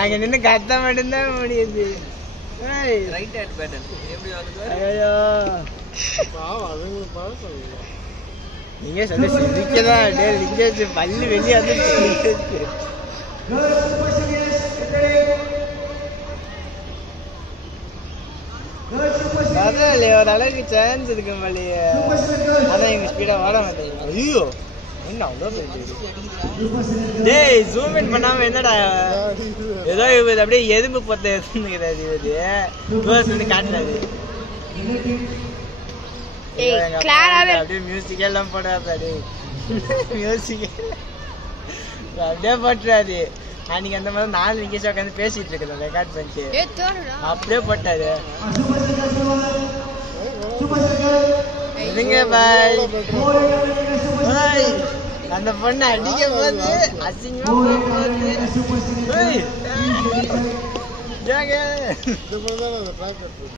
அங்க நின்று கத்த மட்டும்தான் முடியுது. ரைட் ஹேண்ட் பேட்டர்ன் எப்படி வருது? ஐயோ நீங்க சொல்ல சிரிக்கதான் லிங்கேஜ் பல்லு வெளியே வந்து பரவாயில்லையே ஒரு அளவுக்கு சான்ஸ் இருக்கு மல்லிய. ஆனா இவங்க ஸ்பீடா ஓட மாட்டேங்க. ஐயோ என்ன அவ்வளோ டேய் ஜூம் இன் பண்ணாம என்னடா ஏதோ இவர் அப்படியே எறும்பு பொத்த எடுத்துக்கிறாரு இவரு காட்டுறாரு. அப்படியே மியூசிக் எல்லாம் போடுறாரு. மியூசிக் அப்படியே போட்டுறாரு. அன்னைக்கு அந்த மாதிரி 4 நிமிஷம் உட்காந்து பேசிட்டு இருக்கிறோம் ரெக்கார்ட் பண்ணிட்டு அப்படியே போட்டாரு. பாய் அந்த பொண்ணு அடிக்க போது அசிங்கமா போகுது.